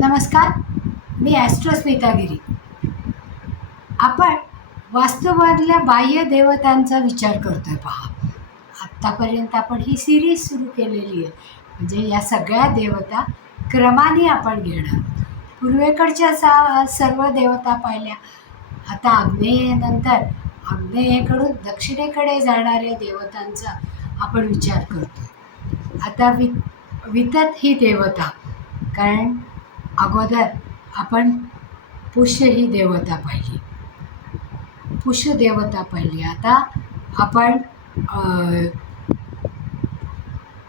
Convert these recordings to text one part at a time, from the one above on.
नमस्कार, मी ॲस्ट्रोस्मिता गिरी. आपण वास्तवातल्या बाह्य देवतांचा विचार करतोय पहा. आत्तापर्यंत आपण ही सिरीज सुरू केलेली आहे. म्हणजे या सगळ्या देवता क्रमाने आपण घेणार. पूर्वेकडच्या सर्व देवता पाहिल्या. आता आग्नेयेनंतर आग्नेयेकडून दक्षिणेकडे जाणाऱ्या देवतांचा आपण विचार करतोय. आता वितत ही देवता, कारण अगोदर आपण पुष्य ही देवता पाहिली, पुष्य देवता पाहिली. आता आपण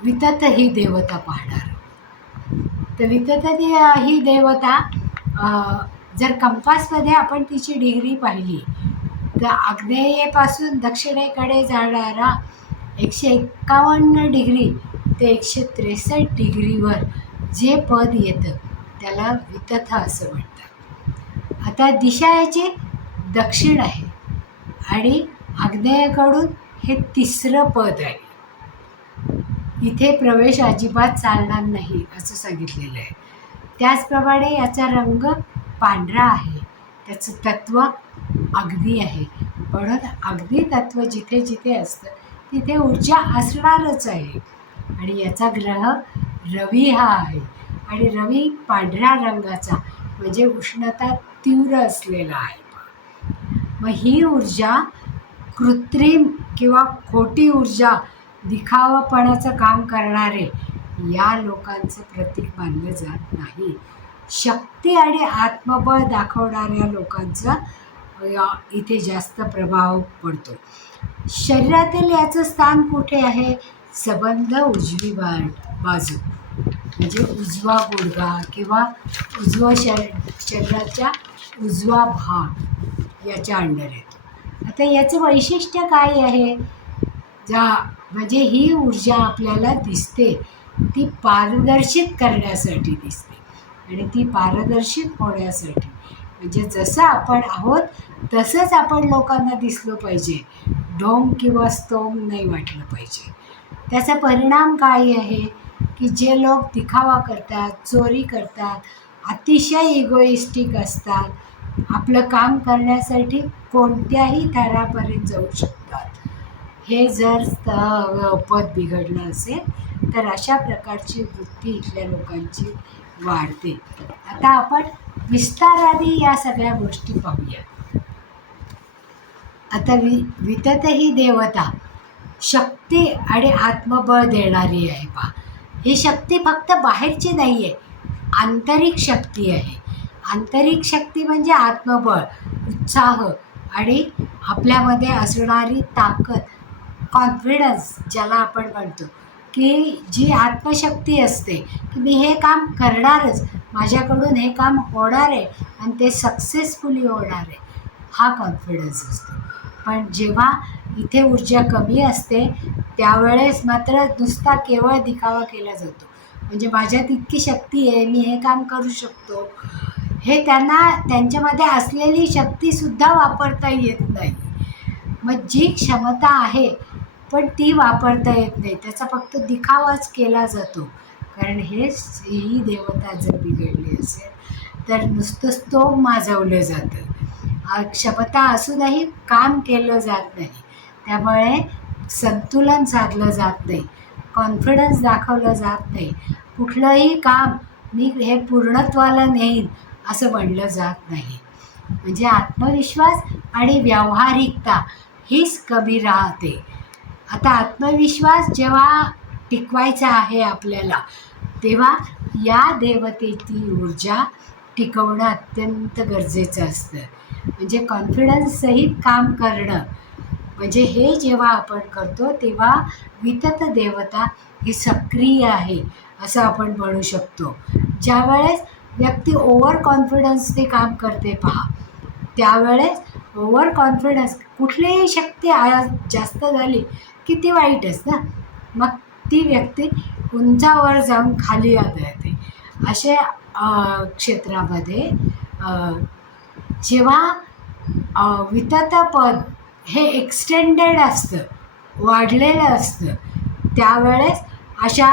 वितत ही देवता पाहणार. तर वितत ही देवता जर कंपासमध्ये आपण तिची डिग्री पाहिली तर आग्नेयेपासून दक्षिणेकडे जाणारा 151 डिग्री ते 163 डिग्रीवर जे पद येतं त्याला वितथ असं म्हणतात. आता दिशा याची दक्षिण आहे आणि आग्नेयेकडून हे तिसरं पद आहे. इथे प्रवेश अजिबात चालणार नाही असं सांगितलेलं आहे. त्याचप्रमाणे याचा रंग पांढरा आहे, त्याचं तत्व अग्नी आहे. म्हणून अग्नी तत्व जिथे जिथे असतं तिथे ऊर्जा असणारच आहे. आणि याचा ग्रह रवी हा आहे आणि रवी पांढऱ्या रंगाचा म्हणजे उष्णता तीव्र असलेला आहे. मग ही ऊर्जा कृत्रिम किंवा खोटी ऊर्जा, दिखावापणाचं काम करणारे या लोकांचं प्रतीक मानलं जात नाही. शक्ती आणि आत्मबळ दाखवणाऱ्या लोकांचा इथे जास्त प्रभाव पडतो. शरीरातील याचं स्थान कुठे आहे? सबंध उजवी बाजू, म्हणजे उजवा गुडघा किंवा उजवा शरीराच्या उजवा भाग याच्या अंडर येतो. आता याचं वैशिष्ट्य काय आहे? म्हणजे ही ऊर्जा आपल्याला दिसते ती पारदर्शित करण्यासाठी दिसते आणि ती पारदर्शित होण्यासाठी म्हणजे जसं आपण आहोत तसंच आपण लोकांना दिसलो पाहिजे. ढोंग किंवा स्तोम नाही वाटलं पाहिजे. त्याचा परिणाम काय आहे की जे लोक दिखावा करतात, चोरी करतात, अतिशय इगोइस्टिक असतात, आपलं काम करण्यासाठी कोणत्याही थरापर्यंत जाऊ शकतात. हे जर पद बिघडलं असेल तर अशा प्रकारची वृत्ती इथल्या लोकांची वाढते. आता आपण विस्ताराने या सगळ्या गोष्टी पाहूया. आता वितत ही देवता शक्ती आणि आत्मबळ देणारी आहे पहा. ही शक्ती फक्त बाहेरची नाही आहे, आंतरिक शक्ती आहे. आंतरिक शक्ती म्हणजे आत्मबळ, उत्साह आणि आपल्यामध्ये असणारी ताकद, कॉन्फिडन्स ज्याला आपण म्हणतो, की जी आत्मशक्ती असते की मी हे काम करणारच, माझ्याकडून हे काम होणार आहे आणि ते सक्सेसफुली होणार आहे, हा कॉन्फिडन्स असतो. पण जेव्हा इथे ऊर्जा कमी असते त्यावेळेस मात्र नुसता केवळ दिखावा केला जातो. म्हणजे माझ्यात इतकी शक्ती आहे, मी हे काम करू शकतो, हे त्यांना त्यांच्यामध्ये असलेली शक्तीसुद्धा वापरता येत नाही. मग जी क्षमता आहे पण ती वापरता येत नाही, त्याचा फक्त दिखावाच केला जातो. कारण ही देवता जर बिघडली असेल तर नुसतं स्तोम माजवलं जातं, क्षमता असूनही काम केलं जात नाही. त्यामुळे संतुलन साधलं जात नाही, कॉन्फिडन्स दाखवलं जात नाही, कुठलंही काम मी हे पूर्णत्वाला नेईन असं म्हणलं जात नाही. म्हणजे आत्मविश्वास आणि व्यावहारिकता हीच कमी राहते. आता आत्मविश्वास जेव्हा टिकवायचा आहे आपल्याला तेव्हा या देवतेची ऊर्जा टिकवणं अत्यंत गरजेचं असतं. म्हणजे कॉन्फिडन्ससहित काम करणं, म्हणजे हे जेव्हा आपण करतो तेव्हा वितत देवता ही सक्रिय आहे असं आपण म्हणू शकतो. ज्यावेळेस व्यक्ती ओव्हर कॉन्फिडन्सने काम करते पहा, त्यावेळेस ओव्हर कॉन्फिडन्स, कुठलीही शक्ती जास्त झाली की ती वाईटच ना. मग ती व्यक्ती उंचावर जाऊन खाली आदळते. अशा क्षेत्रामध्ये जेव्हा वितत पद हे एक्सटेंडेड असतं, वाढलेलं असतं, त्यावेळेस अशा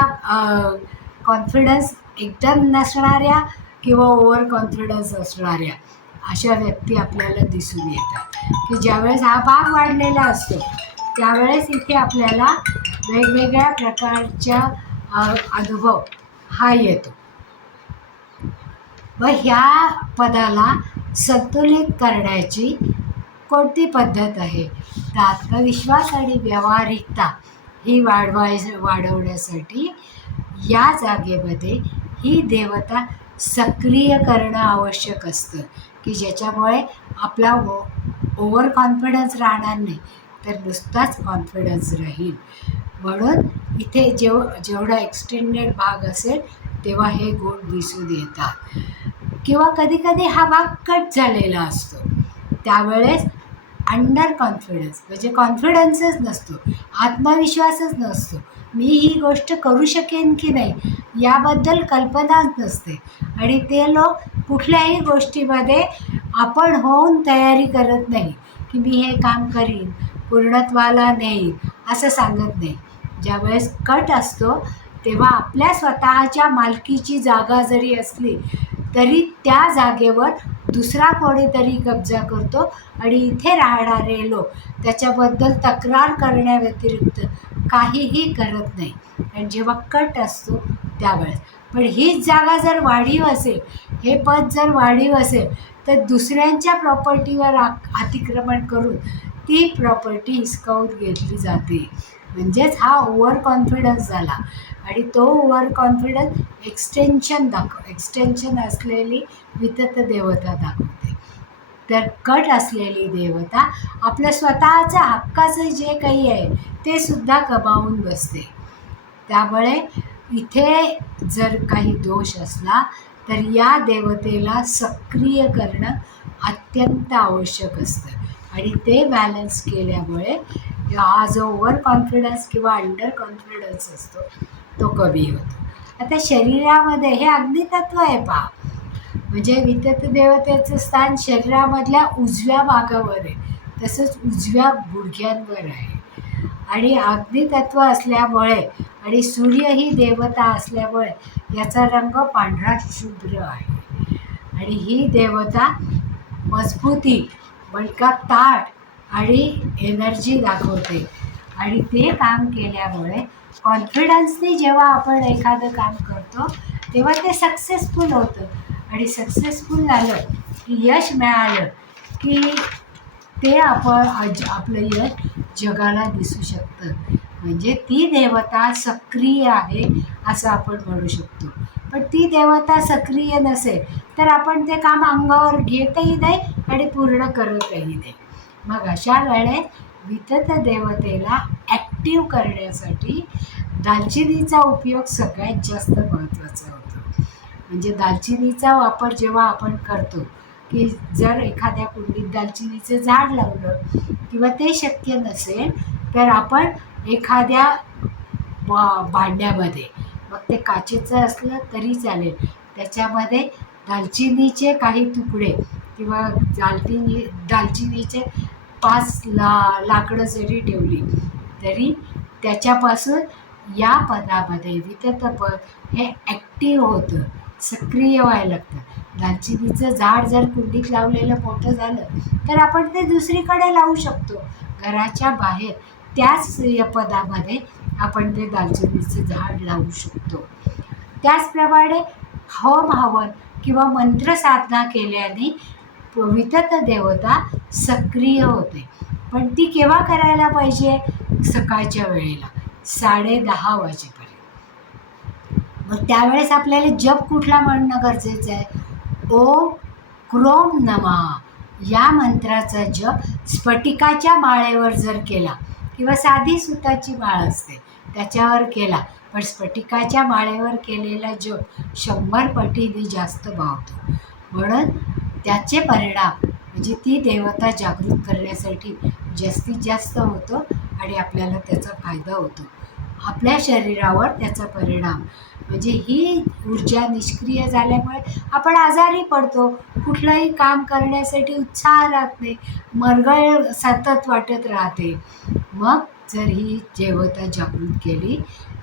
कॉन्फिडन्स एकदम नसणाऱ्या किंवा ओव्हर कॉन्फिडन्स असणाऱ्या अशा व्यक्ती आपल्याला दिसून येतात की ज्यावेळेस हा भाग वाढलेला असतो त्यावेळेस इथे आपल्याला वेगवेगळ्या प्रकारच्या अनुभव हा येतो. व ह्या पदाला संतुलित करण्याची कोणती पद्धत आहे? तर आत्मविश्वास आणि व्यावहारिकता ही वाढवण्यासाठी या जागेमध्ये ही देवता सक्रिय करणं आवश्यक असतं की ज्याच्यामुळे आपला ओव्हर कॉन्फिडन्स राहणार नाही तर नुसताच कॉन्फिडन्स राहील. म्हणून इथे जेवढा एक्सटेंडेड भाग असेल तेव्हा हे गुण दिसून येतात. किंवा कधीकधी हा भाग कट झालेला असतो त्यावेळेस अंडर कॉन्फिडन्स म्हणजे कॉन्फिडन्सच नसतो, आत्मविश्वासच नसतो, मी ही गोष्ट करू शकेन की नाही याबद्दल कल्पनाच नसते आणि ते लोक कुठल्याही गोष्टीमध्ये आपण होऊन तयारी करत नाही की मी हे काम करीन, पूर्णत्वाला नेईन असं सांगत नाही. ज्यावेळेस कट असतो तेव्हा आपल्या स्वतःच्या मालकीची जागा जरी असली तरी त्या जागेवर दुसरा कोणीतरी कब्जा करतो आणि इथे राहणारे लोक त्याच्याबद्दल तक्रार करण्याव्यतिरिक्त काहीही करत नाही. आणि जेव्हा कट असतो त्यावेळेस पण हीच जागा जर वाढीव असेल, हे पद जर वाढीव असेल तर दुसऱ्यांच्या प्रॉपर्टीवर अतिक्रमण करून ती प्रॉपर्टी हिसकावून घेतली जाते. म्हणजेच हा ओव्हर कॉन्फिडन्स झाला आणि तो ओव्हर कॉन्फिडन्स एक्सटेन्शन असलेली वितत देवता दाखवते. तर कट असलेली देवता आपलं स्वतःचं हक्काचं जे काही आहे ते सुद्धा गमावून बसते. त्यामुळे इथे जर काही दोष असला तर या देवतेला सक्रिय करणं अत्यंत आवश्यक असतं आणि ते बॅलन्स केल्यामुळे हा जो ओव्हर कॉन्फिडन्स किंवा अंडर कॉन्फिडन्स असतो तो कमी होतो. आता शरीरामध्ये हे अग्नितत्व आहे पहा, म्हणजे वितत देवतेचं स्थान शरीरामधल्या उजव्या भागावर आहे, तसंच उजव्या गुडघ्यांवर आहे आणि अग्नितत्व असल्यामुळे आणि सूर्य ही देवता असल्यामुळे याचा रंग पांढरा शुभ्र आहे आणि ही देवता मजबूती, बळकट ताठ आणि एनर्जी दाखवते आणि ते काम केल्यामुळे कॉन्फिडन्सनी जेव्हा आपण एखादं काम करतो तेव्हा ते सक्सेसफुल होतं आणि सक्सेसफुल झालं की यश मिळालं की ते आपलं यश जगाला दिसू शकतं. म्हणजे ती देवता सक्रिय आहे असं आपण म्हणू शकतो. पण ती देवता सक्रिय नसेल तर आपण ते काम अंगावर घेतही नाही आणि पूर्ण करतही नाही. मग अशा वेळेस वितत देवतेला ॲक्टिव्ह करण्यासाठी दालचिनीचा उपयोग सगळ्यात जास्त महत्त्वाचा होतो. म्हणजे दालचिनीचा वापर जेव्हा आपण करतो की जर एखाद्या कुंडीत दालचिनीचं झाड लावलं किंवा ते शक्य नसेल तर आपण एखाद्या भांड्यामध्ये, मग ते काचेचं असलं तरी चालेल, त्याच्यामध्ये दालचिनीचे काही तुकडे किंवा दालचिनीचे 5 लाकडं जरी ठेवली तरी त्याच्यापासून या पदामध्ये वितत पद हे ॲक्टिव्ह होतं, सक्रिय व्हायला लागतं. दालचिनीचं झाड जर कुंडीत लावलेलं मोठं झालं तर आपण ते दुसरीकडे लावू शकतो, घराच्या बाहेर त्याच या पदामध्ये आपण ते दालचिनीचं झाड लावू शकतो. त्याचप्रमाणे होम हवन किंवा मंत्रसाधना केल्याने वितत देवता सक्रिय होते. पण ती केव्हा करायला पाहिजे? सकाळच्या वेळेला 10:30 वाजेपर्यंत. मग त्यावेळेस आपल्याला जप कुठला म्हणणं गरजेचं आहे? ओम क्रोम नमः या मंत्राचा जप स्फटिकाच्या माळेवर जर केला किंवा साधी सुताची माळ असते त्याच्यावर केला, पण स्फटिकाच्या माळेवर केलेला जप 100 पटीने जास्त भावतो. म्हणून त्याचे परिणाम म्हणजे ती देवता जागृत करण्यासाठी जास्तीत जास्त होतो आणि आपल्याला त्याचा फायदा होतो. आपल्या शरीरावर त्याचा परिणाम म्हणजे ही ऊर्जा निष्क्रिय झाल्यामुळे आपण आजारी पडतो, कुठलंही काम करण्यासाठी उत्साह राहत नाही, मरगळ सतत वाटत राहते. मग जर ही देवता जागृत केली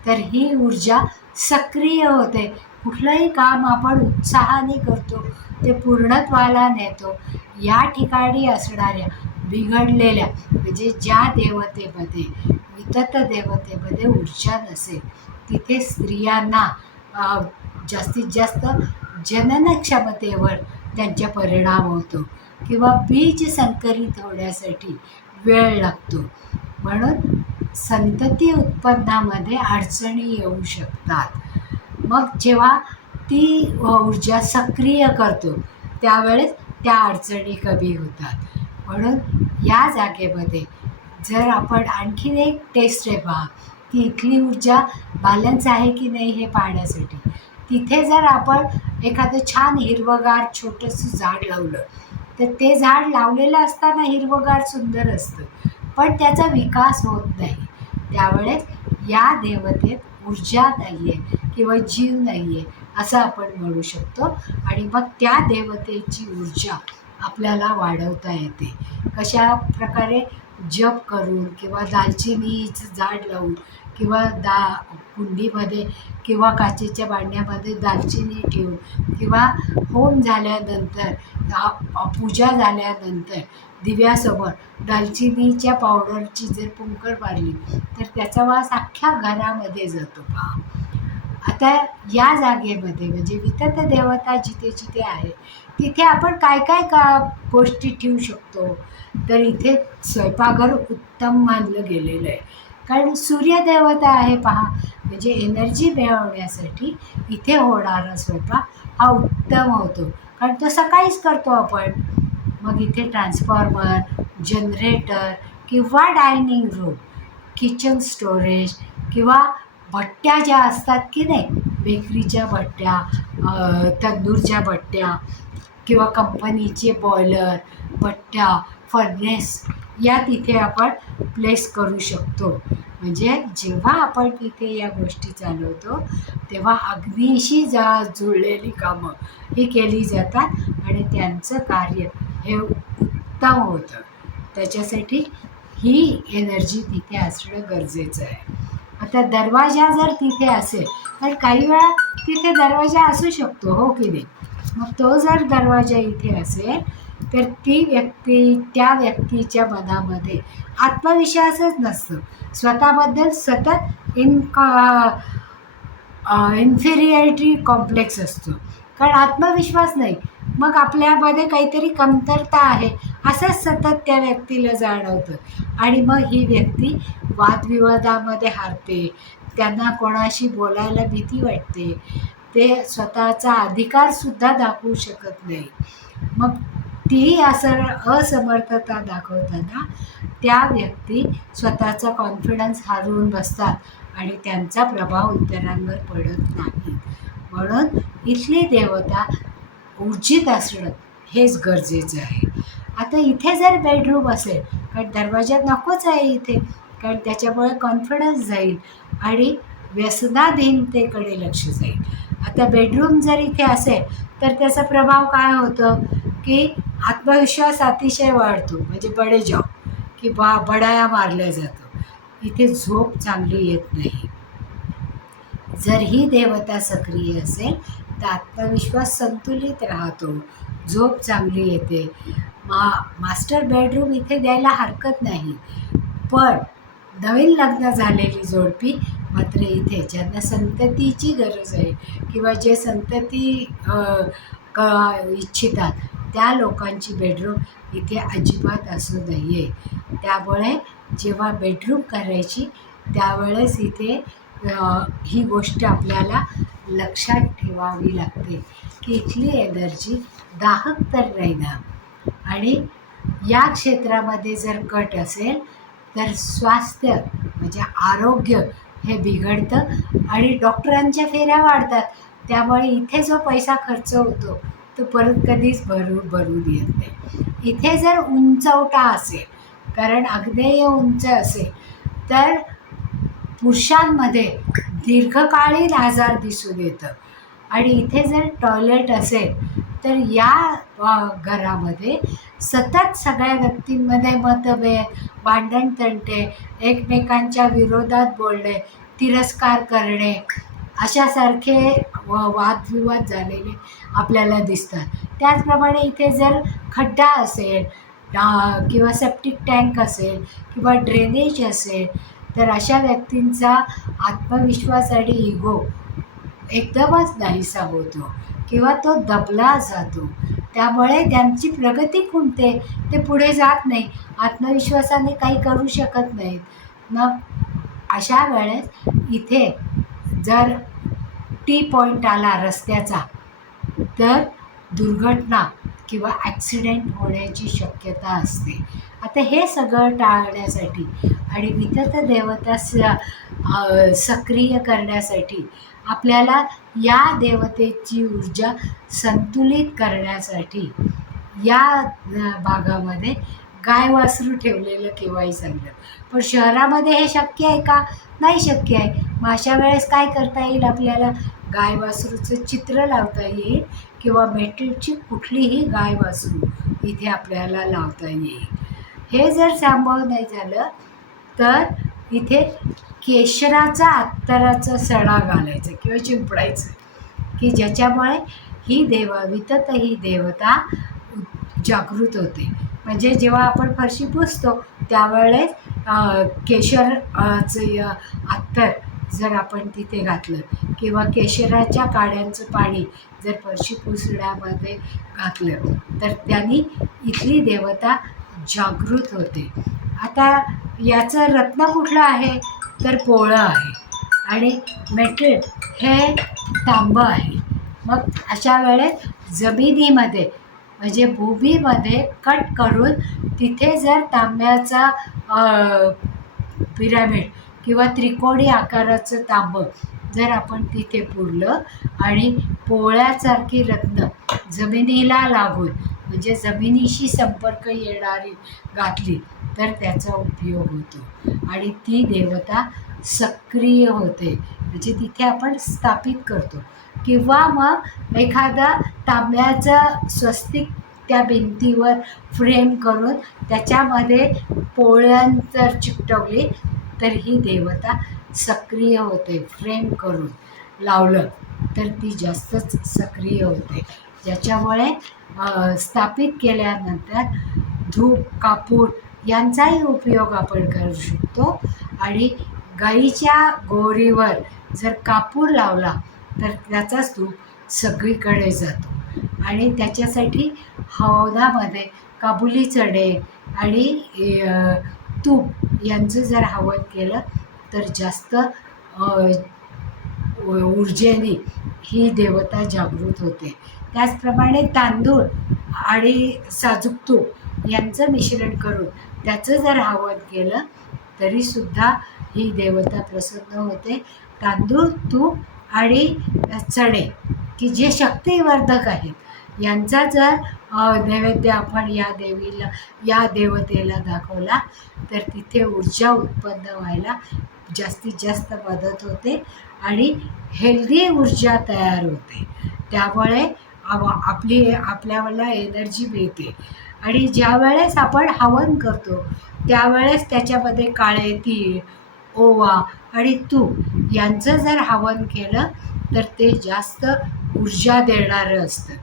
तर ही ऊर्जा सक्रिय होते, कुठलंही काम आपण उत्साहाने करतो, ते पूर्णत्वाला नेतो. या ठिकाणी असणाऱ्या बिघडलेल्या म्हणजे ज्या देवतेमध्ये वितत देवतेमध्ये ऊर्जा नसेल, तिथे स्त्रियांना जास्तीत जास्त जनन क्षमतेवर त्यांचा परिणाम होतो किंवा बीज संकरित होण्यासाठी वेळ लागतो. म्हणून संतती उत्पन्नामध्ये अडचणी येऊ शकतात. मग जेव्हा ती ऊर्जा सक्रिय करतो त्यावेळेस त्या अडचणी कमी होतात. म्हणून या जागेमध्ये जर आपण आणखीन एक टेस्ट आहे पहा, की इथली ऊर्जा बॅलन्स आहे की नाही हे पाहण्यासाठी. तिथे जर आपण एखादं छान हिरवंगार छोटंसं झाड लावलं, तर ते झाड लावलेलं असताना हिरवंगार सुंदर असतं, पण त्याचा विकास होत नाही. त्यावेळेस या देवतेत ऊर्जा नाही आहे किंवा जीव नाही आहे असं आपण म्हणू शकतो. आणि मग त्या देवतेची ऊर्जा आपल्याला वाढवता येते. कशा प्रकारे जप करून किंवा दालचिनीचं झाड लावून किंवा कुंडीमध्ये किंवा काचेच्या भांड्यामध्ये दालचिनी ठेवून किंवा होम झाल्यानंतर पूजा झाल्यानंतर दिव्यासमोर दालचिनीच्या पावडरची जर पुंकळ मारली तर त्याचा वास अख्ख्या घरामध्ये जातो पहा. आता या जागेमध्ये म्हणजे वितत देवता जिथे जिथे आहे तिथे आपण काय काय गोष्टी ठेवू शकतो. तर इथे स्वयंपाकघर उत्तम मानलं गेलेलं आहे, कारण सूर्यदेवता आहे पहा. म्हणजे एनर्जी मिळवण्यासाठी इथे होणारा स्वयंपाक हा उत्तम होतो, कारण तो सकाळीच करतो आपण. मग इथे ट्रान्सफॉर्मर, जनरेटर किंवा डायनिंग रूम, किचन स्टोरेज किंवा भट्ट्या ज्या असतात की नाही, बेकरीच्या भट्ट्या, तंदूरच्या भट्ट्या किंवा कंपनीचे बॉयलर, भट्ट्या, फर्नेस या तिथे आपण प्लेस करू शकतो. म्हणजे जेव्हा आपण तिथे या गोष्टी चालवतो तेव्हा अग्नीशी जुळलेली कामं ही केली जातात आणि त्यांचं कार्य हे उत्तम होतं. त्याच्यासाठी ही एनर्जी तिथे असणं गरजेचं आहे. आता दरवाजा जर तिथे असेल, तर काही वेळा तिथे दरवाजा असू शकतो, हो की नाही. मग तो जर दरवाजा इथे असेल तर त्या व्यक्तीच्या मनामध्ये आत्मविश्वासच नसतो. स्वतःबद्दल सतत इन्फिरियरिटी कॉम्प्लेक्स असतो, कारण आत्मविश्वास नाही. मग आपल्यामध्ये काहीतरी कमतरता आहे असंच सतत त्या व्यक्तीला जाणवतं आणि मग ही व्यक्ती वादविवादामध्ये हारते. त्यांना कोणाशी बोलायला भीती वाटते. ते स्वतःचा अधिकारसुद्धा दाखवू शकत नाही. मग ती असमर्थता दाखवताना त्या व्यक्ती स्वतःचा कॉन्फिडन्स हरवून बसतात आणि त्यांचा प्रभाव इतरांवर पडत नाही. म्हणून इथली देवता ऊर्जित असणं हेच गरजेचं आहे. आता इथे जर बेडरूम असेल, कारण दरवाजा नकोच आहे इथे, कारण त्याच्यामुळे कॉन्फिडन्स जाईल आणि व्यसनाधीनतेकडे लक्ष जाईल. आता बेडरूम जर इथे असेल तर त्याचा प्रभाव काय होतं, की आत्मविश्वास अतिशय वाढतो, म्हणजे बडे जाव की बडाया मारल्या जातो. इथे झोप चांगली येत नाही. जर ही देवता सक्रिय असेल तर आत्मविश्वास संतुलित राहतो, झोप चांगली येते. मास्टर बेडरूम इथे द्यायला हरकत नाही, पण नवीन लग्न झालेली जोडपी मात्र इथे ज्यांना संततीची गरज आहे किंवा जे संतती इच्छितात त्या लोकांची बेडरूम इथे अजिबात असू नये. त्यामुळे जेव्हा बेडरूम करायची त्यावेळेस इथे ही गोष्ट आपल्याला लक्षात ठेवावी लागते की इथली एनर्जी दाहक तर नाही ना. आणि या क्षेत्रामध्ये जर कट असेल तर स्वास्थ्य म्हणजे आरोग्य हे बिघडतं आणि डॉक्टरांच्या फेऱ्या वाढतात. त्यामुळे इथे जो पैसा खर्च होतो तो परत कधीच भरून येत नाही. इथे जर उंचवटा असेल, कारण आग्नेय उंच असेल तर पुरुषांमध्ये दीर्घकालीन आजार दिसून येतं. आणि इथे जर टॉयलेट असेल तर या घरामध्ये सतत सगळ्या व्यक्तींमध्ये मतभेद, भांडण तंटे, एकमेकांच्या विरोधात बोलणे, तिरस्कार करणे अशासारखे वादविवाद झालेले आपल्याला दिसतात. त्याचप्रमाणे इथे जर खड्डा असेल किंवा सेप्टिक टँक असेल किंवा ड्रेनेज असेल तर अशा व्यक्तींचा आत्मविश्वास आणि इगो एकदमच नाहीसा होतो किंवा तो दबला जातो. त्यामुळे त्यांची प्रगती खुंटते, ते पुढे जात नाही, आत्मविश्वासाने काही करू शकत नाहीत. मग अशा वेळेस इथे जर टी पॉईंट आला रस्त्याचा तर दुर्घटना किंवा ॲक्सिडेंट होण्याची शक्यता असते. आता हे सगळं टाळण्यासाठी आणि वितत देवता सक्रिय करण्यासाठी आपल्याला या देवतेची ऊर्जा संतुलित करण्यासाठी या भागामध्ये गाय वासरू ठेवलेलं केव्हाही चांगलं. पण शहरामध्ये हे शक्य आहे का? नाही शक्य आहे. मग अशा वेळेस काय करता येईल आपल्याला? गाय वासरूचं चित्र लावता येईल किंवा मेटलची कुठलीही गाय वासरू इथे आपल्याला लावता येईल. हे जर संभव नाही झालं तर इथे केशराचा अत्तराचा सडा घालायचा किंवा चिंपडायचं की ज्याच्यामुळे ही वितत ही देवता जागृत होते. म्हणजे जेव्हा आपण फरशी पुसतो त्यावेळेस केशरचं अत्तर जर आपण तिथे घातलं किंवा केशराच्या काड्यांचं पाणी जर फरशी पुसण्यामध्ये घातलं तर त्यांनी इथली देवता जागृत होते. आता याचं रत्न कुठलं आहे तर पोळं आहे आणि मेटल हे तांबं आहे. मग अशा वेळेस जमिनीमध्ये म्हणजे भूमीमध्ये कट करून तिथे जर तांब्याचा पिरॅमिड किंवा त्रिकोणी आकाराचं तांबं जर आपण तिथे पुरलं आणि पोळ्यासारखी रत्न जमिनीला लागून म्हणजे जमिनीशी संपर्क येणारी घातली तर त्याचा उपयोग होतो आणि ती देवता सक्रिय होते. म्हणजे तिथे आपण स्थापित करतो किंवा मग एखादा तांब्याचं स्वस्तिक त्या भिंतीवर फ्रेम करून त्याच्यामध्ये पोळ्यां जर चिकटवली तर ही देवता सक्रिय होते. फ्रेम करून लावलं तर ती जास्तच सक्रिय होते. ज्याच्यामुळे स्थापित केल्यानंतर धूप कापूर यांचाही उपयोग आपण करू शकतो आणि गाईच्या गोरीवर जर कापूर लावला तर त्याचाच धूप सगळीकडे जातो आणि त्याच्यासाठी हवनामध्ये काबुली चणे आणि तूप यांचं जर हवन केलं तर जास्त ऊर्जेने ही देवता जागृत होते. त्याचप्रमाणे तांदूळ आणि साजूक तूप यांचं मिश्रण करून त्याचं जर हवन केलं तरीसुद्धा ही देवता प्रसन्न होते. तांदूळ तूप आणि चणे की जे शक्तिवर्धक आहेत यांचा जर नैवेद्य आपण या देवतेला दाखवला तर तिथे ऊर्जा उत्पन्न व्हायला जास्तीत जास्त मदत होते आणि हेल्दी ऊर्जा तयार होते. त्यामुळे आपल्याला एनर्जी मिळते आणि ज्या वेळेस आपण हवन करतो त्यावेळेस त्याच्यामध्ये काळे तीळ ओवा आणि तूप यांचं जर हवन केलं तर ते जास्त ऊर्जा देणारं असतं.